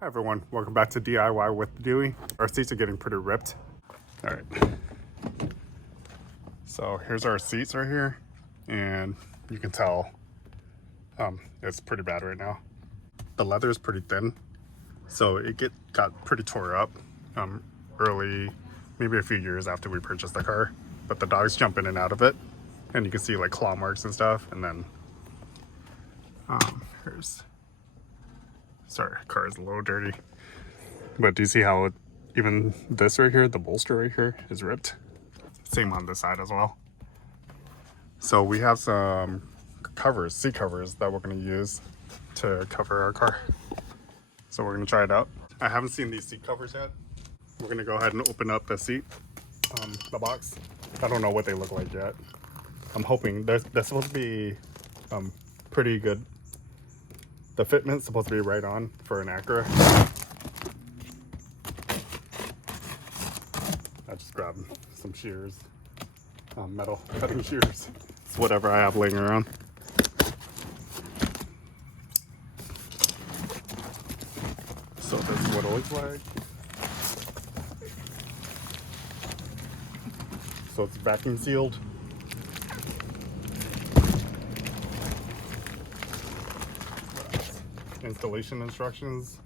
Hi everyone, welcome back to DIY with Dewey. Our seats are getting pretty ripped. All right, so here's our seats right here, and you can tell it's pretty bad right now. The leather is pretty thin, so it got pretty tore up early, maybe a few years after we purchased the car. But the dogs jump in and out of it, and you can see like claw marks and stuff. And then sorry, car is a little dirty. But do you see how even this right here, the bolster right here, is ripped? Same on this side as well. So we have some covers, seat covers, that we're going to use to cover our car. So we're going to try it out. I haven't seen these seat covers yet. We're going to go ahead and open up the seat, the box. I don't know what they look like yet. I'm hoping they're supposed to be pretty good. The fitment's supposed to be right on for an Acura. I just grabbed some shears, metal cutting shears. It's whatever I have laying around. So this is what it looks like. So it's vacuum sealed. Installation instructions.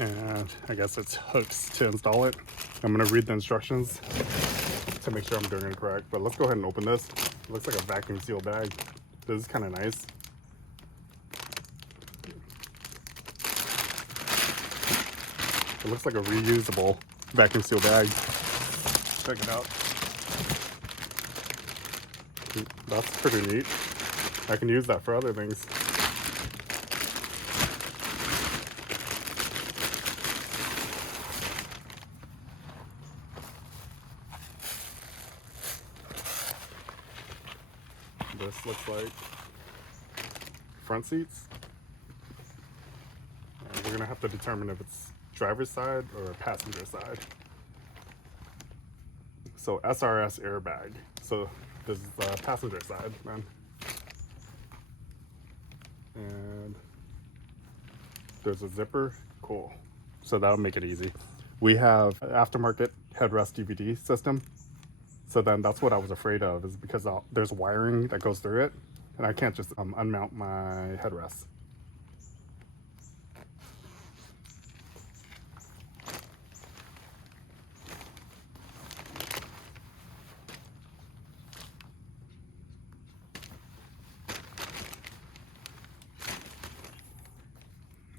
And I guess it's hooks to install it. I'm gonna read the instructions to make sure I'm doing it correct, but let's go ahead and open this. It looks like a vacuum seal bag. This is kind of nice. It looks like a reusable vacuum seal bag. Check it out. That's pretty neat. I can use that for other things. This looks like front seats. We're gonna have to determine if it's driver's side or passenger side. So SRS airbag. So this is the passenger side, man. And there's a zipper. Cool. So that'll make it easy. We have an aftermarket headrest DVD system. So then that's what I was afraid of, is because there's wiring that goes through it, and I can't just unmount my headrest.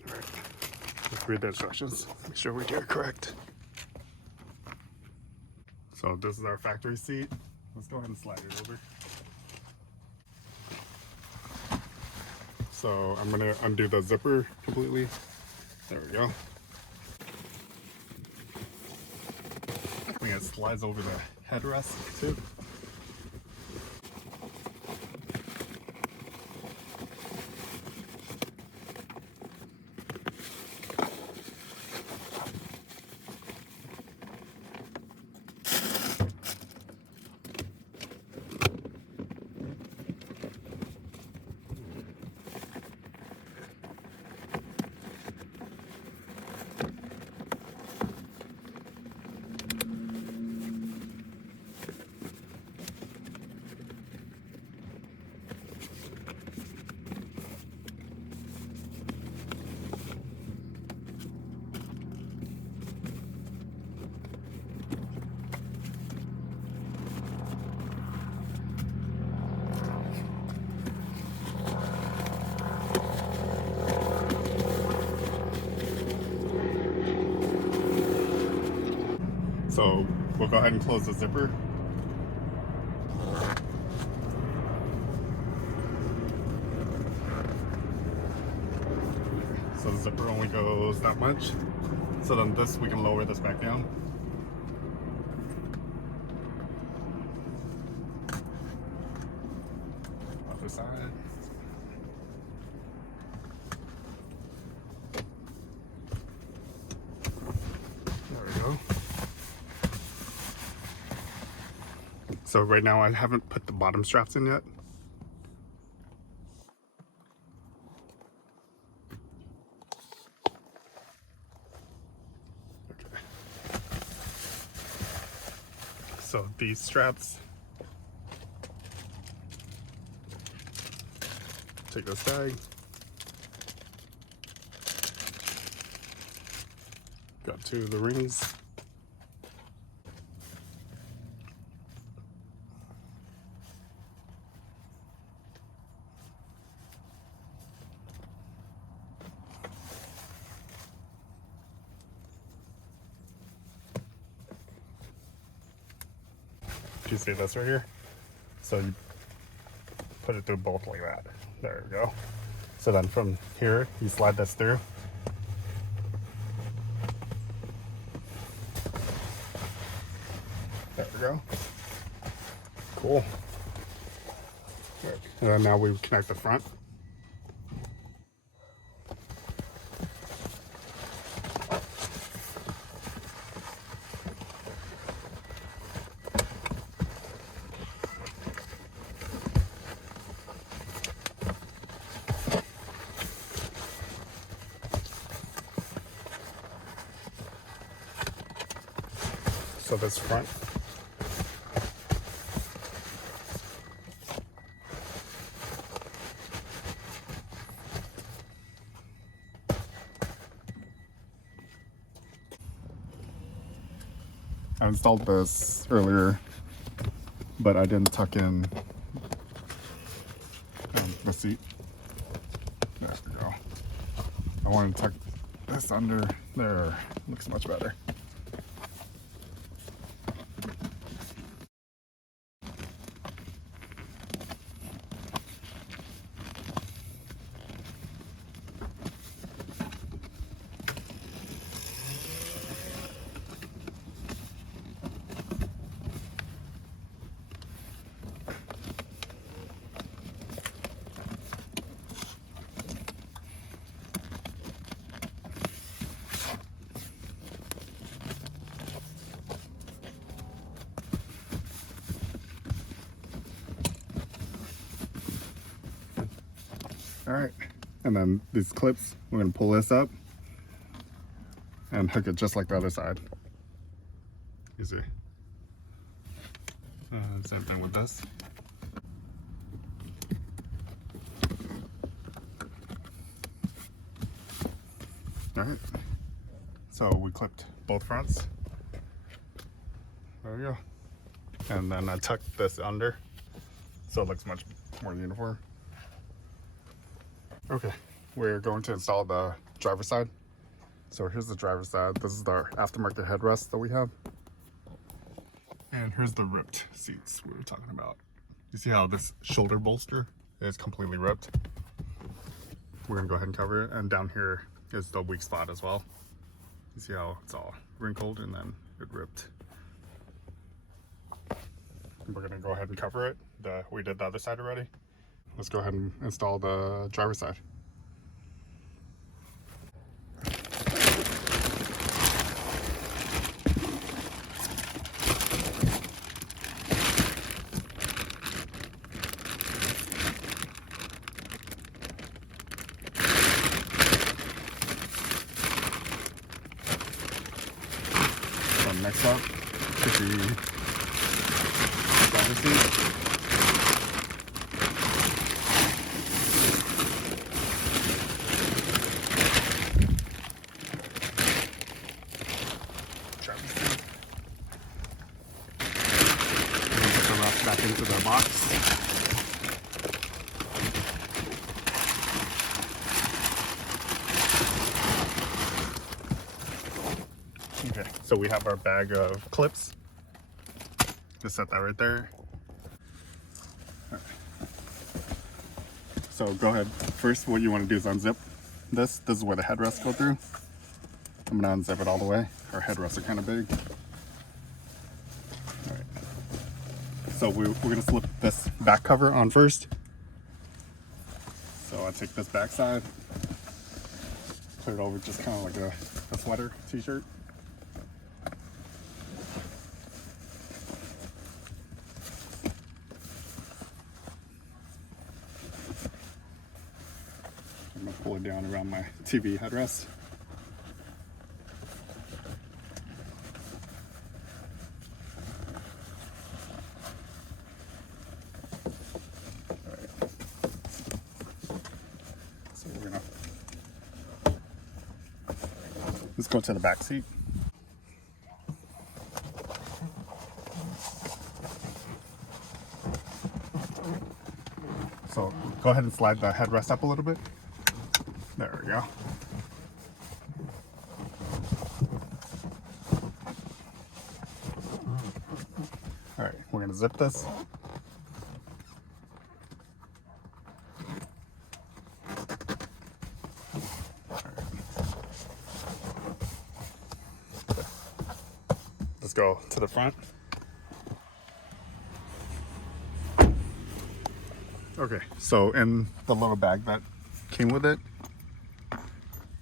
All right, let's read the instructions. Make sure we do it correct. So this is our factory seat. Let's go ahead and slide it over. So I'm gonna undo the zipper completely. There we go. I think it slides over the headrest too. So we'll go ahead and close the zipper. So the zipper only goes that much. So then we can lower this back down. Other side. There we go. So right now I haven't put the bottom straps in yet. Okay. So these straps, take this tag, got two of the rings. Do you see this right here? So you put it through both like that. There we go. So then from here, you slide this through. There we go. Cool. And then now we connect the front. So this front. I installed this earlier, but I didn't tuck in the seat. There we go. I wanted to tuck this under there. Looks much better. All right, and then these clips, we're gonna pull this up and hook it just like the other side. You see? Same thing with this. All right, so we clipped both fronts. There we go. And then I tucked this under so it looks much more uniform. Okay, we're going to install the driver's side. So here's the driver's side. This is our aftermarket headrest that we have. And here's the ripped seats we were talking about. You see how this shoulder bolster is completely ripped? We're gonna go ahead and cover it. And down here is the weak spot as well. You see how it's all wrinkled and then it ripped. And we're gonna go ahead and cover it. We did the other side already. Let's go ahead and install the driver's side. So next up should be driver's seat. Back into the box. Okay, so we have our bag of clips. Just set that right there. Right. So go ahead. First, what you want to do is unzip this. This is where the headrests go through. I'm gonna unzip it all the way. Our headrests are kind of big. So we're gonna slip this back cover on first. So I take this back side, put it over just kind of like a sweater t-shirt. it down around my TV headrest. So we're gonna, let's go to the back seat. So go ahead and slide the headrest up a little bit. There we go. All right, we're gonna zip this. Let's go to the front. Okay, so in the little bag that came with it,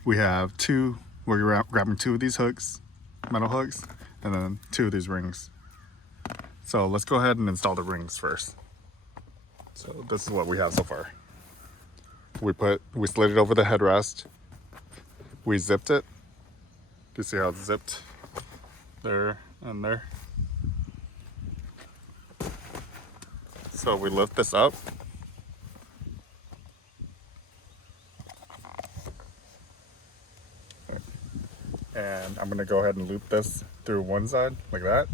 we have we're grabbing 2 of these hooks, metal hooks, and then 2 of these rings. So let's go ahead and install the rings first. So this is what we have so far. We slid it over the headrest. We zipped it. You see how it's zipped there and there. So we lift this up. And I'm gonna go ahead and loop this through one side like that,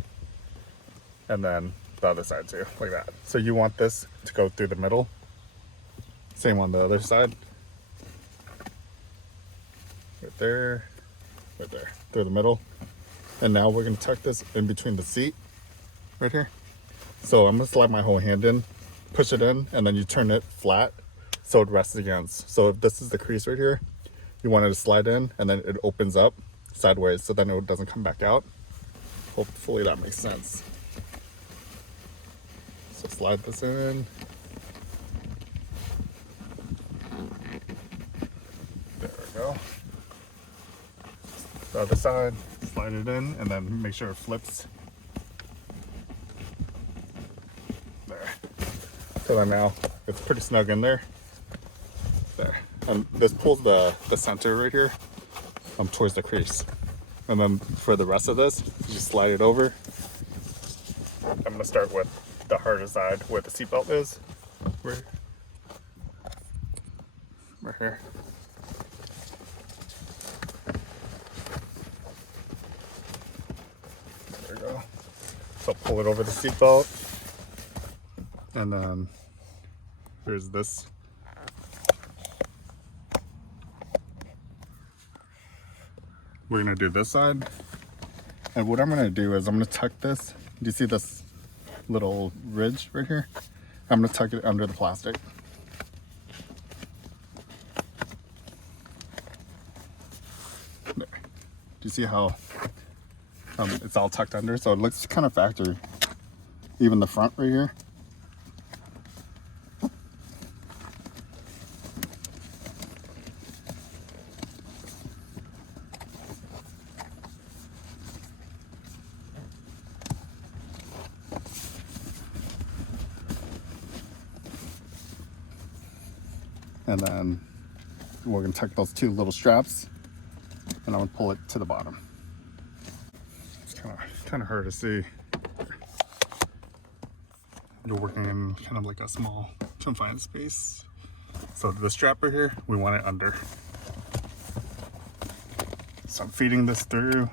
and then the other side too, like that. So you want this to go through the middle. Same on the other side. Right there, through the middle. And now we're gonna tuck this in between the seat, right here. So I'm gonna slide my whole hand in, push it in, and then you turn it flat so it rests against. So if this is the crease right here, you want it to slide in, and then it opens up sideways so then it doesn't come back out. Hopefully that makes sense. So slide this in. There we go. The other side, slide it in, and then make sure it flips. There. So then now it's pretty snug in there. There. And this pulls the center right here towards the crease. And then for the rest of this, you just slide it over. I'm gonna start with the harder side where the seatbelt is. Right here. There we go. So pull it over the seatbelt. And then here's this. We're gonna do this side. And what I'm gonna do is I'm gonna tuck this. Do you see this little ridge right here? I'm gonna tuck it under the plastic. There. Do you see how it's all tucked under? So it looks kind of factory. Even the front right here. And then we're gonna tuck those 2 little straps, and I'm gonna pull it to the bottom. It's kind of hard to see. You're working in kind of like a small confined space. So the strap right here, we want it under. So I'm feeding this through.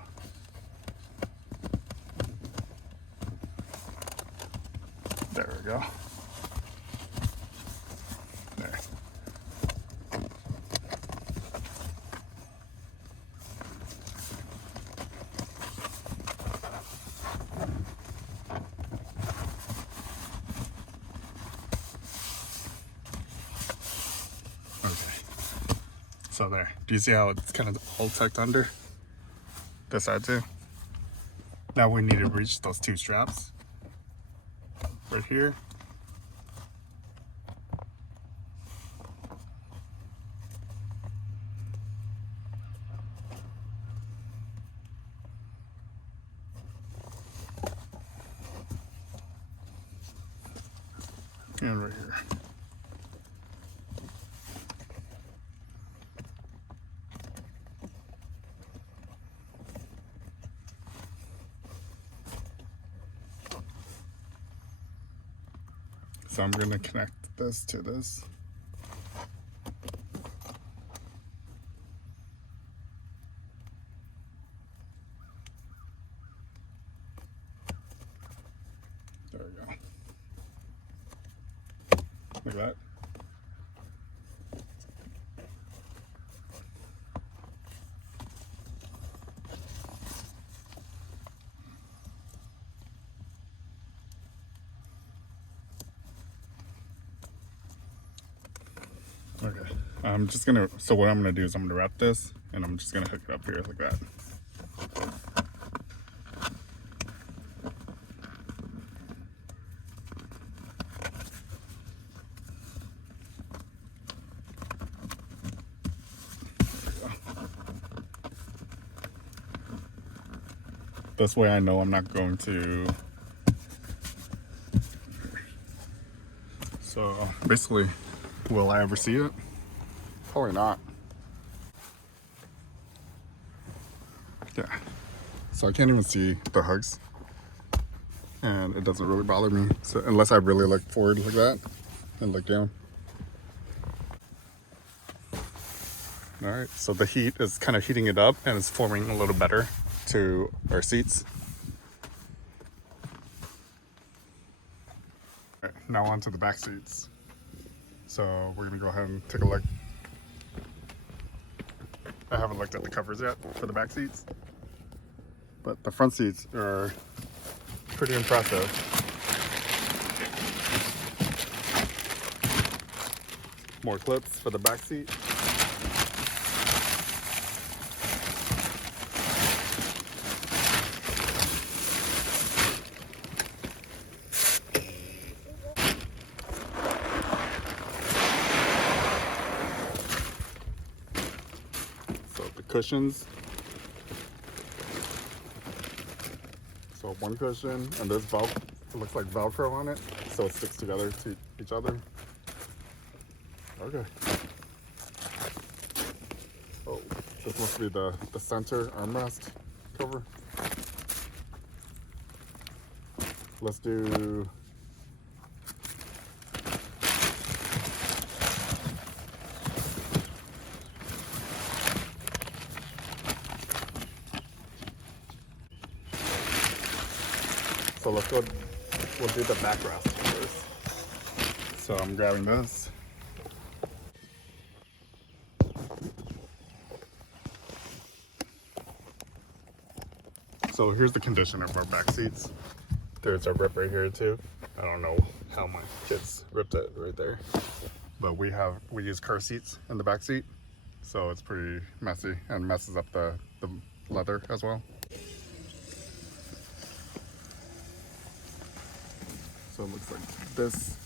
There we go. There. So there, do you see how it's kind of all tucked under? This side too. Now we need to reach those 2 straps right here. And right here. So I'm gonna connect this to this. There we go. Look at that. Okay, I'm just gonna, so what I'm gonna do is I'm gonna wrap this and I'm just gonna hook it up here like that. This way I know I'm not going to. So basically, will I ever see it? Probably not. Yeah. So I can't even see the hugs. And it doesn't really bother me. So unless I really look forward like that and look down. All right, so the heat is kind of heating it up and it's forming a little better to our seats. All right, now on to the back seats. So we're gonna go ahead and take a look. I haven't looked at the covers yet for the back seats, but the front seats are pretty impressive. More clips for the back seat. So the cushions. So one cushion, and there's it looks like Velcro on it, so it sticks together to each other. Okay. Oh, this must be the center armrest cover. Let's do. So we'll do the backrest first. So I'm grabbing this. So here's the condition of our back seats. There's a rip right here too. I don't know how my kids ripped it right there. But we use car seats in the back seat. So it's pretty messy and messes up the leather as well. So it looks like this.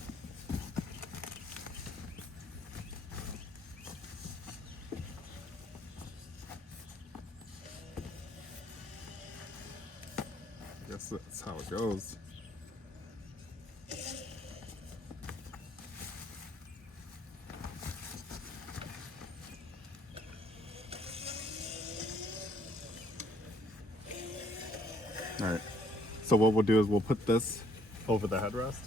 I guess that's how it goes. All right. So what we'll do is we'll put this over the headrest.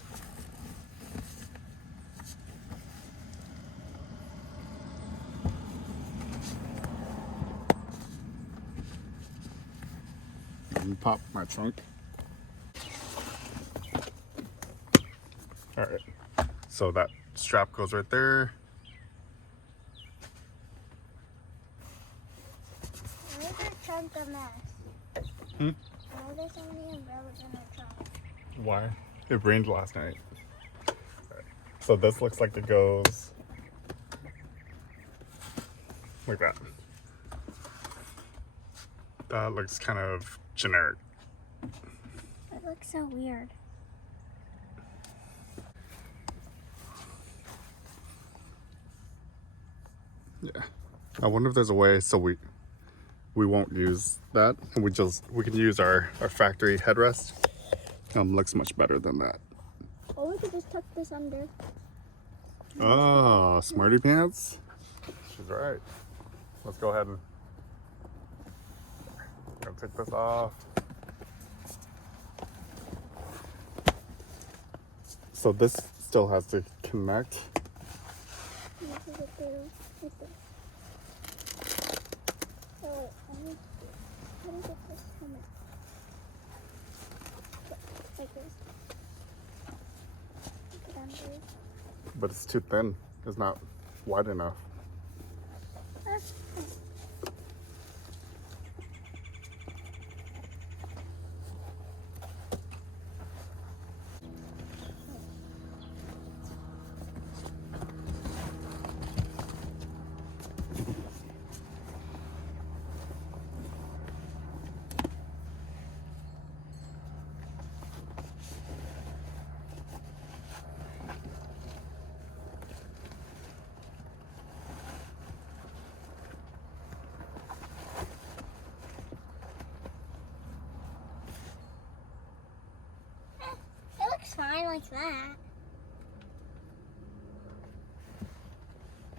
And pop my trunk. All right. So that strap goes right there. Why is our trunk a mess? Hmm? Why are there so many umbrellas in our trunk? Why? It rained last night. Right. So this looks like it goes like that. That looks kind of generic. It looks so weird. Yeah. I wonder if there's a way so we won't use that and we can use our factory headrest. Looks much better than that. Or we could just tuck this under. Oh, smarty pants. She's right. Let's go ahead and take this off. So this still has to connect. You have to get through with this. So wait, how do you get this helmet? Like this. Put it under. But it's too thin. It's not wide enough. Ah. It looks fine like that.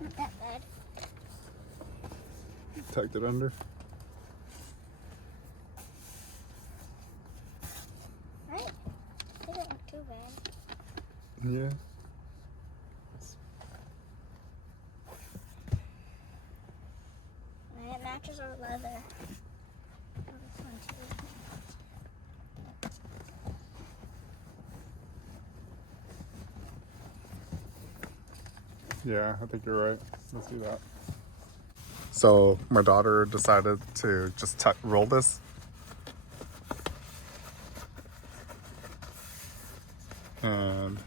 Not that bad. Tucked it under. Right? It doesn't look too bad. Yeah. And it matches our leather. Oh, this one too. Yeah, I think you're right. Let's do that. So my daughter decided to just roll this. And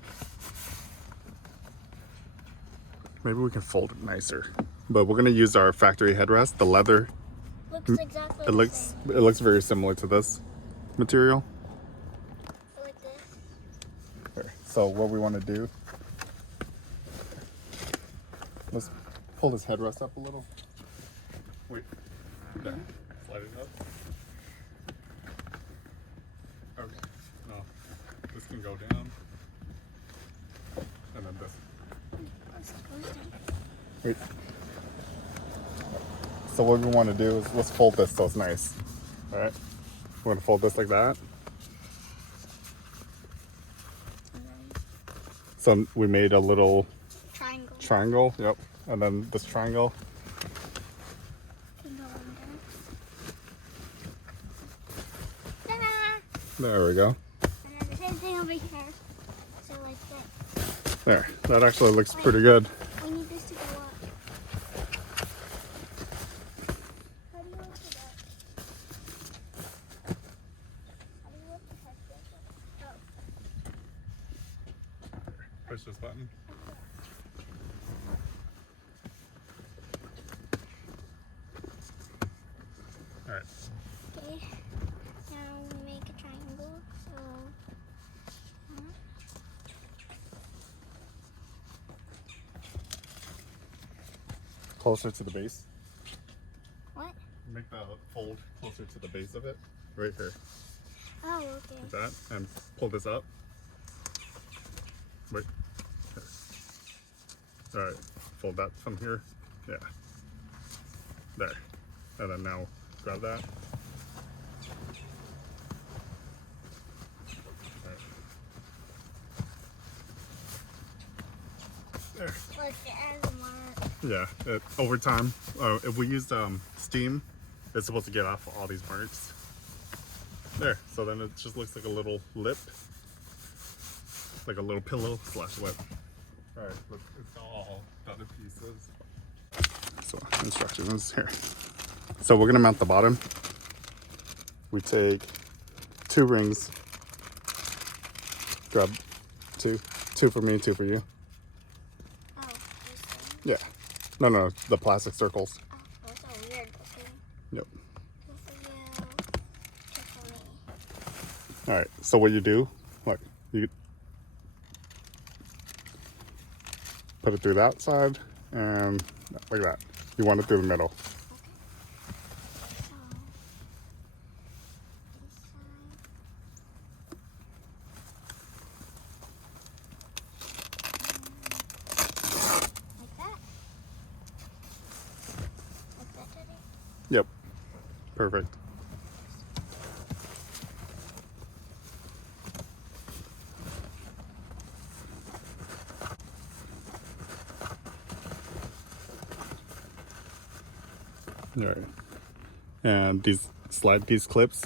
maybe we can fold it nicer. But we're gonna use our factory headrest, the leather. Looks exactly the same. It looks very similar to this material. Like this. There. So what we want to do, let's pull this headrest up a little. Wait. There. Slide it up. Okay. No. This can go down. And then this. Wait. So what we want to do is let's fold this so it's nice. Alright? We're going to fold this like that. So we made a little triangle. Yep. And then this triangle. Can go under. Ta-da! There we go. And then the same thing over here. So like that. There. That actually looks pretty good. We need this to go up. How do you lift it up? How do you lift the head up? Oh. Push this button. Alright. Okay. Now we make a triangle. So. Closer to the base. What? Make the fold closer to the base of it. Right here. Oh, okay. Like that. And pull this up. Wait. Alright. Fold that from here. Yeah. There. And then now grab that. Alright. There. Look, it has a mark. Yeah, over time, if we used steam, it's supposed to get off all these marks. There, so then it just looks like a little lip, like a little pillow / lip. All right, let's install all the other pieces. So instructions here. So we're gonna mount the bottom. We take 2 rings. Grab 2 for me, 2 for you. Oh, this thing? Yeah. No, the plastic circles. Oh, that's so weird. Okay. Yep. 2 for you, 2 for me. All right. So what you do, look, you put it through that side and like that. You want it through the middle. Okay. Yep. Perfect. All right. And slide these clips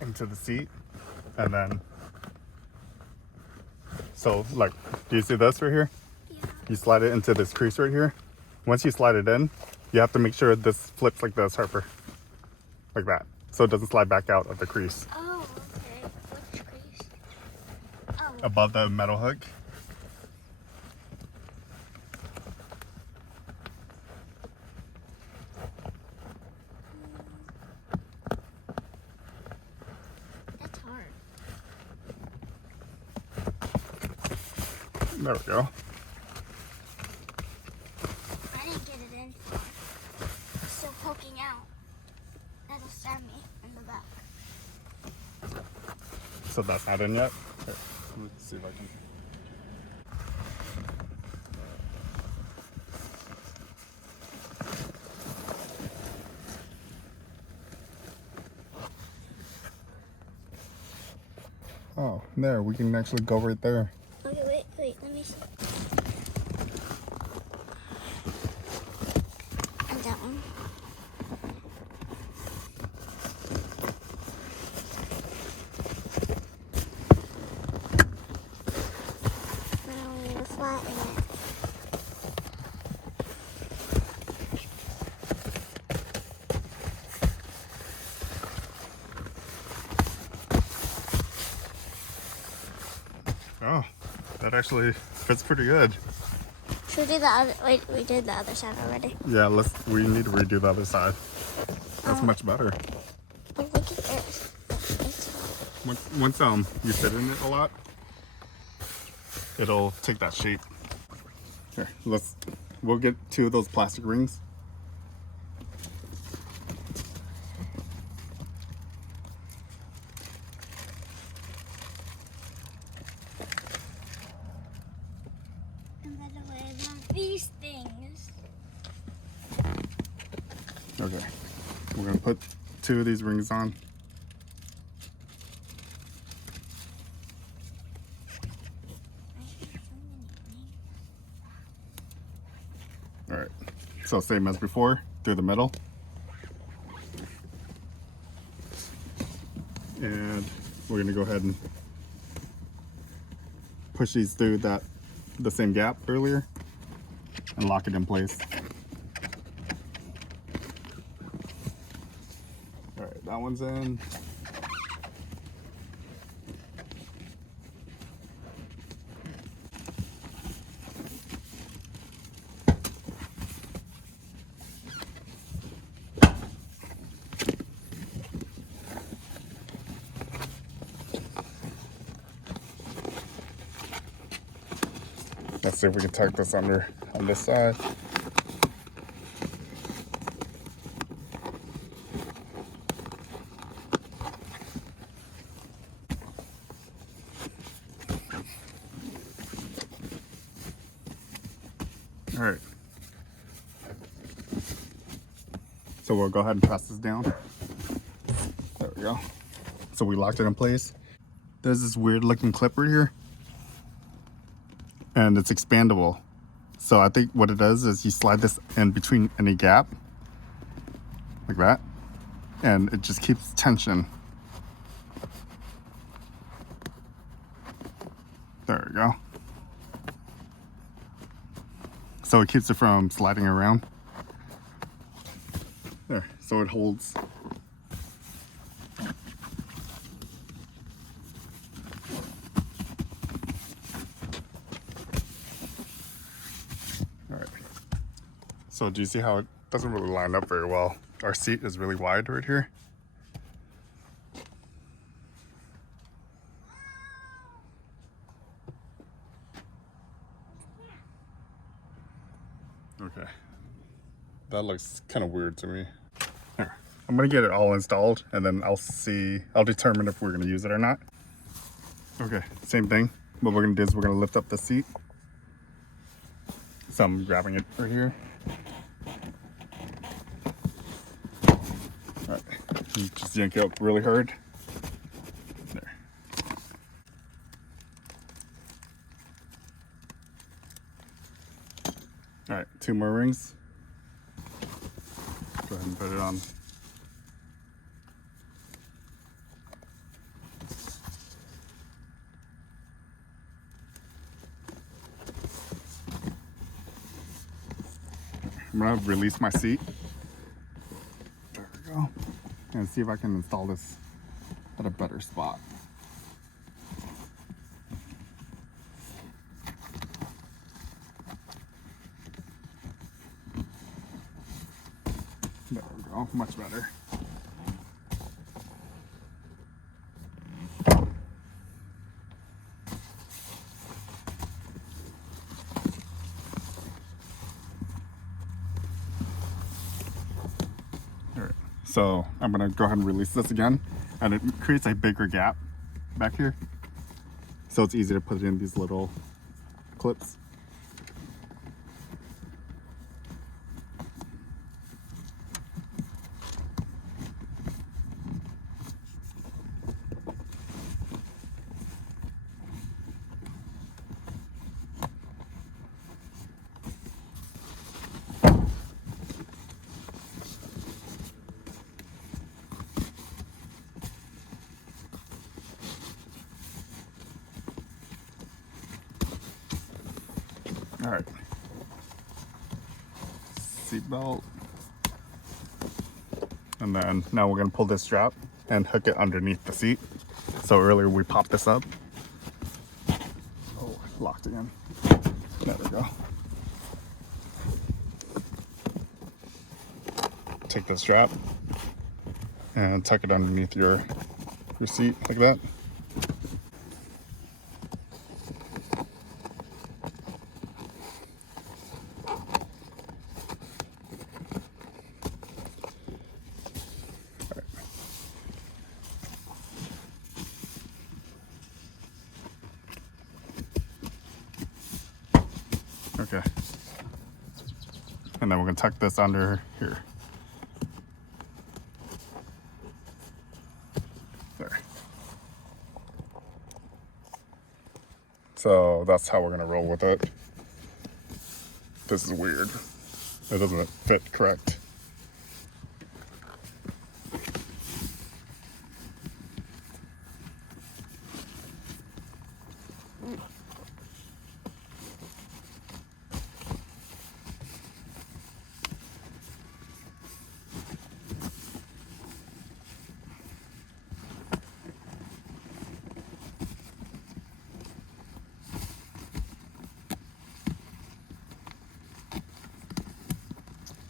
into the seat, and then so like, do you see this right here? Yeah. You slide it into this crease right here. Once you slide it in, you have to make sure this flips like this, Harper, like that, so it doesn't slide back out of the crease. Oh, okay. Which crease? Oh. Above the metal hook. That's hard. There we go. I didn't get it in far. It's still poking out. That'll stab me in the back. So that's not in yet. Here, let's see if I can. Oh, there, we can actually go right there. Okay, wait, let me see. And that one. Now we need to flatten it. Oh, that actually fits pretty good. Should we do the other? Wait, we did the other side already. Yeah, we need to redo the other side. That's much better. Oh, look at this. Once you fit in it a lot, it'll take that shape. Here, we'll get 2 of those plastic rings. And by the way, I love these things. Okay, we're gonna put 2 of these rings on. All right, so same as before, through the middle. And we're gonna go ahead and push these through the same gap earlier and lock it in place. All right, that one's in. Let's see if we can tuck this under on this side. All right. So we'll go ahead and press this down. There we go. So we locked it in place. There's this weird looking clip right here, and it's expandable. So I think what it does is you slide this in between any gap, like that, and it just keeps tension. There we go. So it keeps it from sliding around. There, so it holds. All right. So do you see how it doesn't really line up very well? Our seat is really wide right here. Okay. That looks kind of weird to me. Here, I'm gonna get it all installed and then I'll determine if we're gonna use it or not. Okay, same thing. What we're gonna do is we're gonna lift up the seat. So I'm grabbing it right here. All right, you just yank it up really hard. There. 2 more rings. Go ahead and put it on. I'm gonna release my seat. There we go. And see if I can install this at a better spot. There we go, much better. Alright, so I'm gonna go ahead and release this again, and it creates a bigger gap back here. So it's easy to put it in these little clips. All right, seat belt, and then now we're gonna pull this strap and hook it underneath the seat. So earlier we popped this up. Oh, locked again. There we go. Take the strap and tuck it underneath your seat like that. Okay. And then we're gonna tuck this under here. There. So that's how we're gonna roll with it. This is weird. It doesn't fit correct.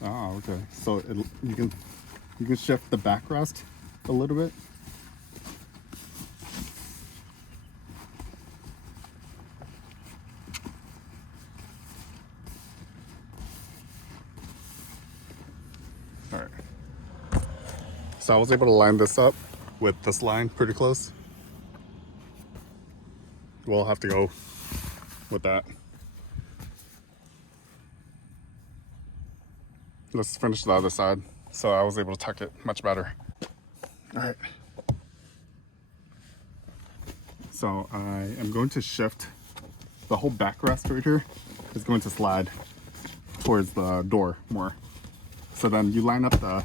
Oh, okay. So you can shift the backrest a little bit. All right. So I was able to line this up with this line pretty close. We'll have to go with that. Let's finish the other side. So I was able to tuck it much better. All right. So I am going to shift the whole backrest right here is going to slide towards the door more. So then you line up the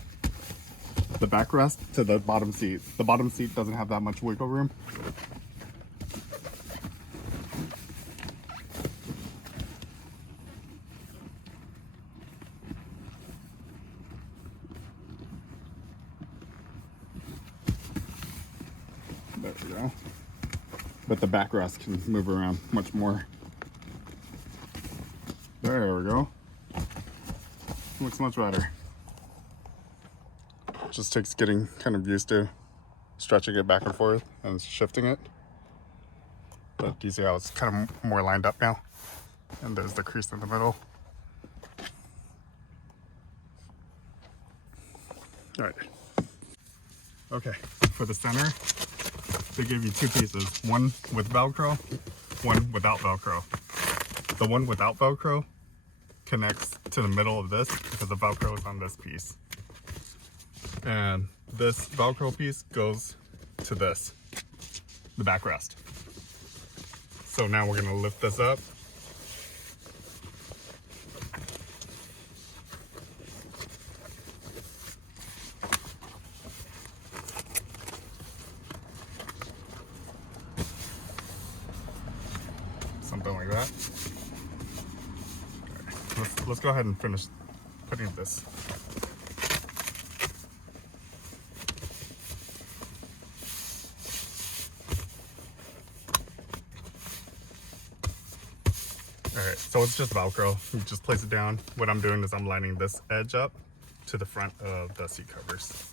backrest to the bottom seat. The bottom seat doesn't have that much wiggle room. There we go. But the backrest can move around much more. There we go. Looks much better. Just takes getting kind of used to stretching it back and forth and shifting it. But you see how it's kind of more lined up now? And there's the crease in the middle. All right. Okay, for the center, they gave you 2 pieces. One with Velcro, one without Velcro. The one without Velcro connects to the middle of this because the Velcro is on this piece. And this Velcro piece goes to this, the backrest. So now we're gonna lift this up like that. Let's go ahead and finish putting this. Alright, so it's just Velcro. You just place it down. What I'm doing is I'm lining this edge up to the front of the seat covers.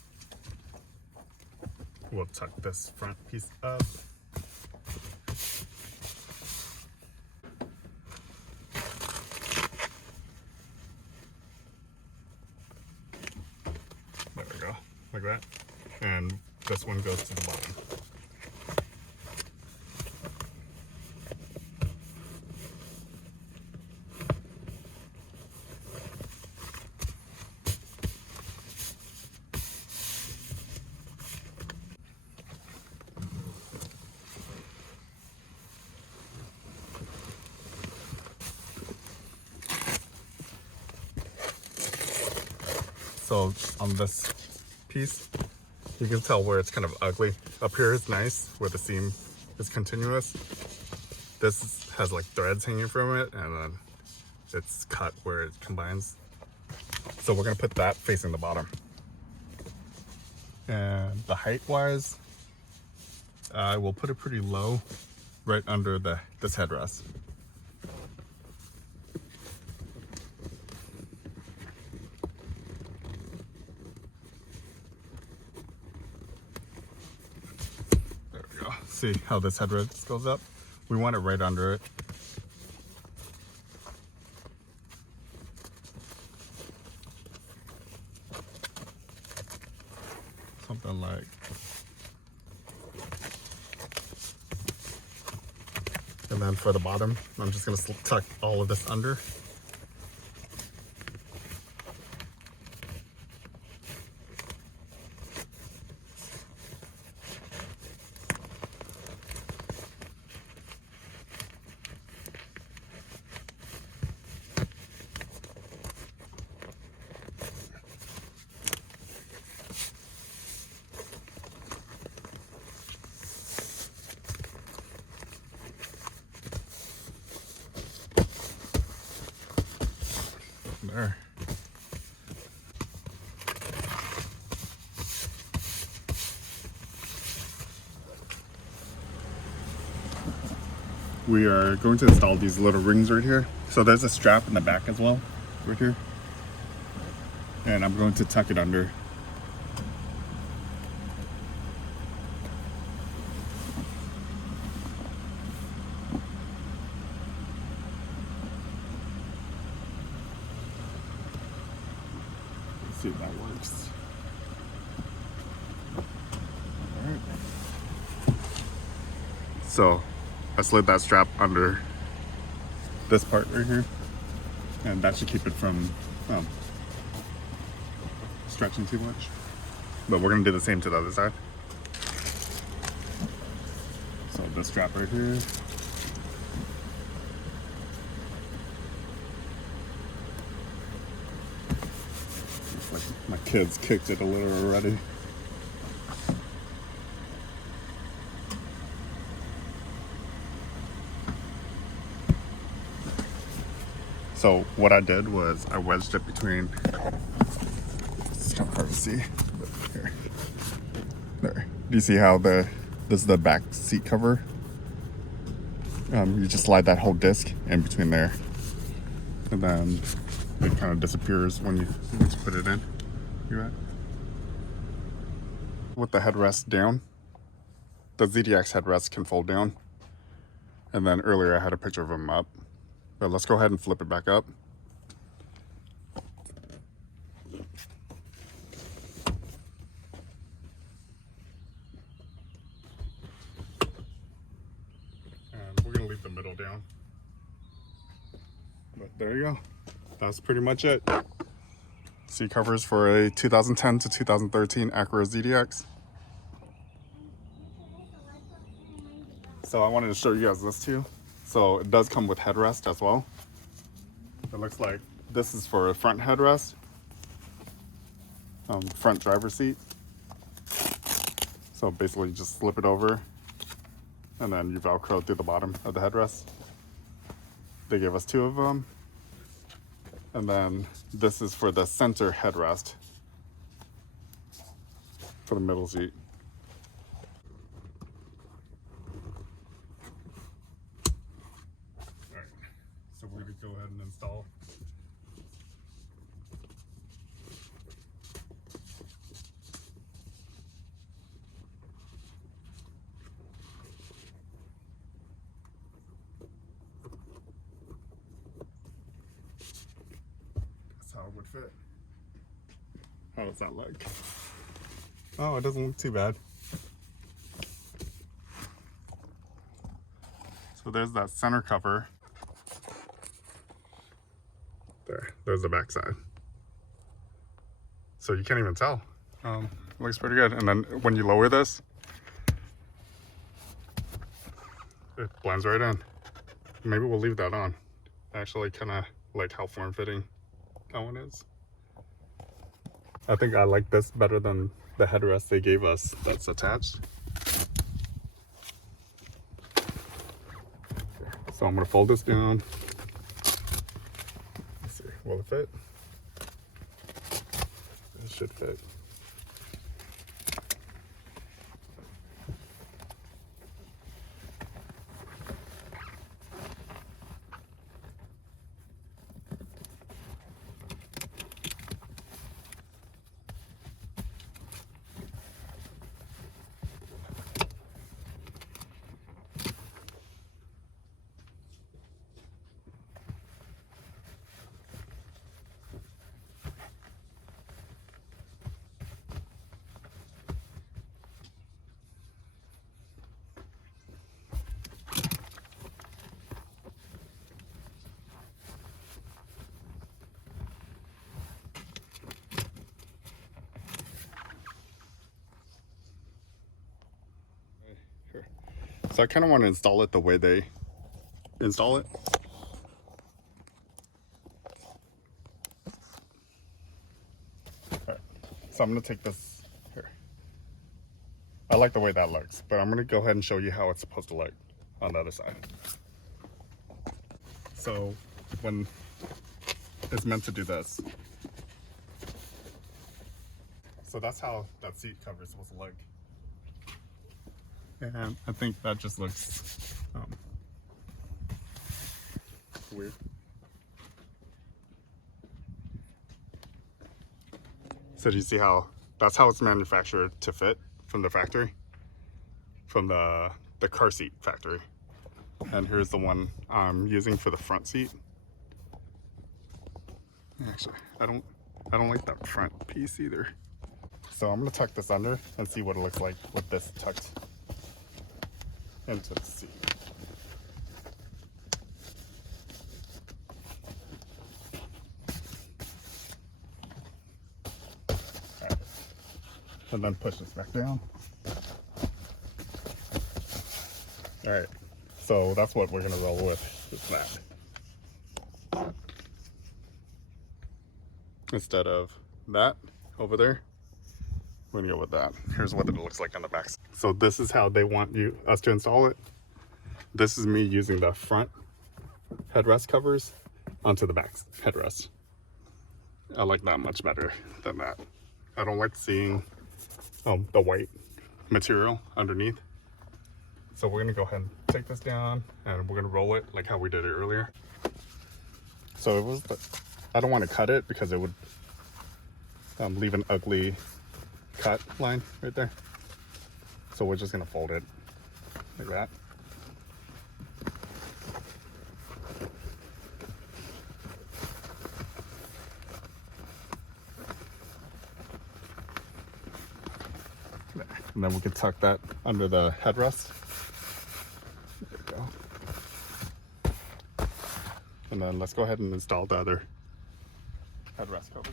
We'll tuck this front piece up. There we go, like that. And this one goes to the bottom. So on this piece, you can tell where it's kind of ugly. Up here is nice, where the seam is continuous. This has like threads hanging from it, and then it's cut where it combines. So we're gonna put that facing the bottom. And the height wise, I will put it pretty low, right under this headrest. See how this headrest goes up? We want it right under it. Something like, and then for the bottom, I'm just gonna tuck all of this under. There. We are going to install these little rings right here. So there's a strap in the back as well, right here. And I'm going to tuck it under. See if that works. All right. So I slid that strap under this part right here, and that should keep it from stretching too much. But we're gonna do the same to the other side. So this strap right here. Like my kids kicked it a little already. So what I did was I wedged it between, it's kind of hard to see, but here. There. Do you see how this is the back seat cover? You just slide that whole disc in between there, and then it kind of disappears once you put it in. You right? With the headrest down, the ZDX headrest can fold down. And then earlier I had a picture of them up. But let's go ahead and flip it back up. And we're gonna leave the middle down. But there you go. That's pretty much it. Seat covers for a 2010 to 2013 Acura ZDX. So I wanted to show you guys this too. So it does come with headrest as well. It looks like this is for a front headrest, front driver's seat. So basically you just slip it over and then you Velcro through the bottom of the headrest. They gave us 2 of them. And then this is for the center headrest for the middle seat. All right, so we're gonna go ahead and install. That's how it would fit. How does that look? Oh, it doesn't look too bad. So there's that center cover. There's the back side. So you can't even tell. Looks pretty good. And then when you lower this, it blends right in. Maybe we'll leave that on. I actually kind of like how form-fitting that one is. I think I like this better than the headrest they gave us that's attached. So I'm gonna fold this down. Let's see, will it fit? It should fit. So I kind of want to install it the way they install it. Alright, so I'm going to take this here. I like the way that looks, but I'm going to go ahead and show you how it's supposed to look on the other side. So when it's meant to do this. So that's how that seat cover is supposed to look. And I think that just looks weird. So do you see how that's how it's manufactured to fit from the factory, from the car seat factory? And here's the one I'm using for the front seat. Actually, I don't like that front piece either. So I'm gonna tuck this under and see what it looks like with this tucked into the seat. Right. And then push this back down. All right, so that's what we're gonna roll with, is that. Instead of that over there, we're gonna go with that. Here's what it looks like on the back. So this is how they want us to install it. This is me using the front headrest covers onto the back headrest. I like that much better than that. I don't like seeing the white material underneath. So we're gonna go ahead and take this down and we're gonna roll it like how we did it earlier. So it was, I don't want to cut it because it would leave an ugly cut line right there. So we're just gonna fold it like that. And then we can tuck that under the headrest. There we go. And then let's go ahead and install the other headrest cover.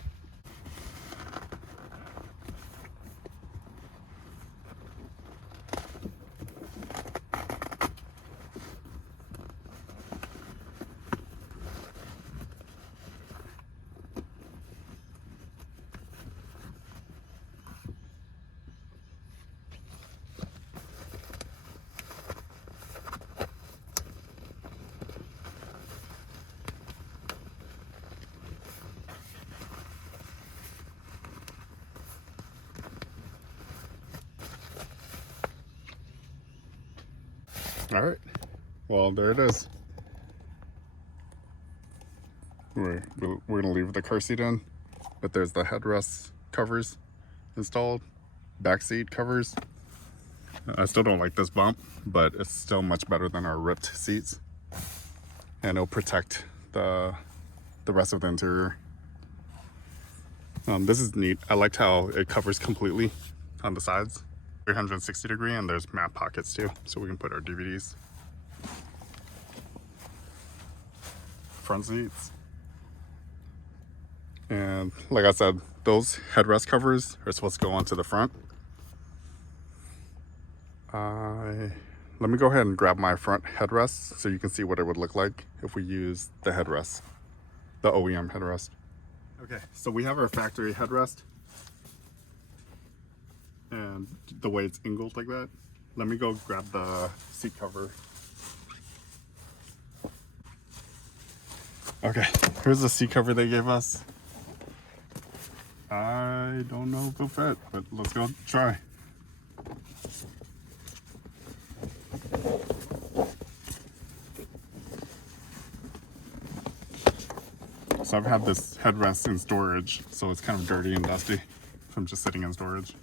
All right. Well, there it is. We're gonna leave the car seat in, but there's the headrest covers installed, back seat covers. I still don't like this bump, but it's still much better than our ripped seats, and it'll protect the rest of the interior. This is neat. I liked how it covers completely on the sides, 360 degree, and there's map pockets too, so we can put our DVDs. Front seats. And like I said, those headrest covers are supposed to go onto the front. Let me go ahead and grab my front headrest so you can see what it would look like if we use the headrest, the OEM headrest. Okay, so we have our factory headrest, and the way it's angled like that. Let me go grab the seat cover. Okay, here's the seat cover they gave us. I don't know if it'll fit, but let's go try. So I've had this headrest in storage, so it's kind of dirty and dusty from just sitting in storage.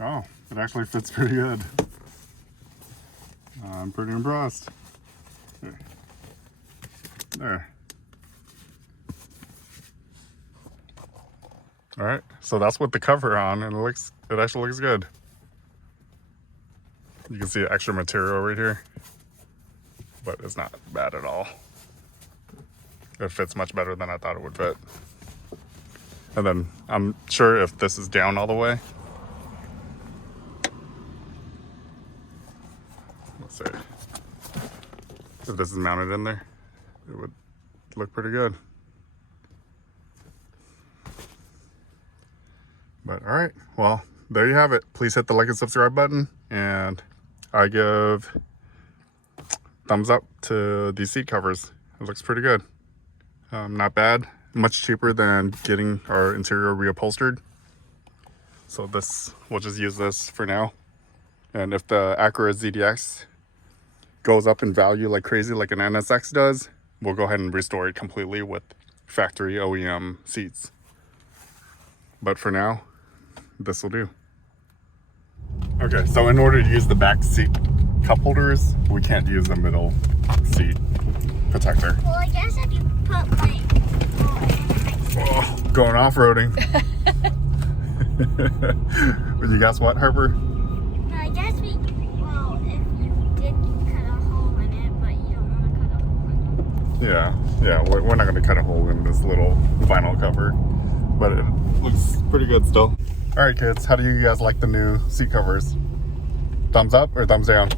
Oh, it actually fits pretty good. I'm pretty impressed. There. All right, so that's with the cover on, and it actually looks good. You can see extra material right here, but it's not bad at all. It fits much better than I thought it would fit. And then I'm sure if this is down all the way, let's see, if this is mounted in there, it would look pretty good. But all right, well, there you have it. Please hit the like and subscribe button, and I give thumbs up to these seat covers. It looks pretty good. Not bad. Much cheaper than getting our interior reupholstered. So this, we'll just use this for now. And if the Acura ZDX goes up in value like crazy, like an NSX does, we'll go ahead and restore it completely with factory OEM seats. But for now, this will do. Okay, so in order to use the back seat cup holders, we can't use the middle seat protector. Well, I guess if you put like going off-roading. Would you guess what, Harper? I guess if you did cut a hole in it, but you don't want to cut a hole in it. Yeah, we're not going to cut a hole in this little vinyl cover, but it looks pretty good still. All right, kids, how do you guys like the new seat covers? Thumbs up or thumbs down?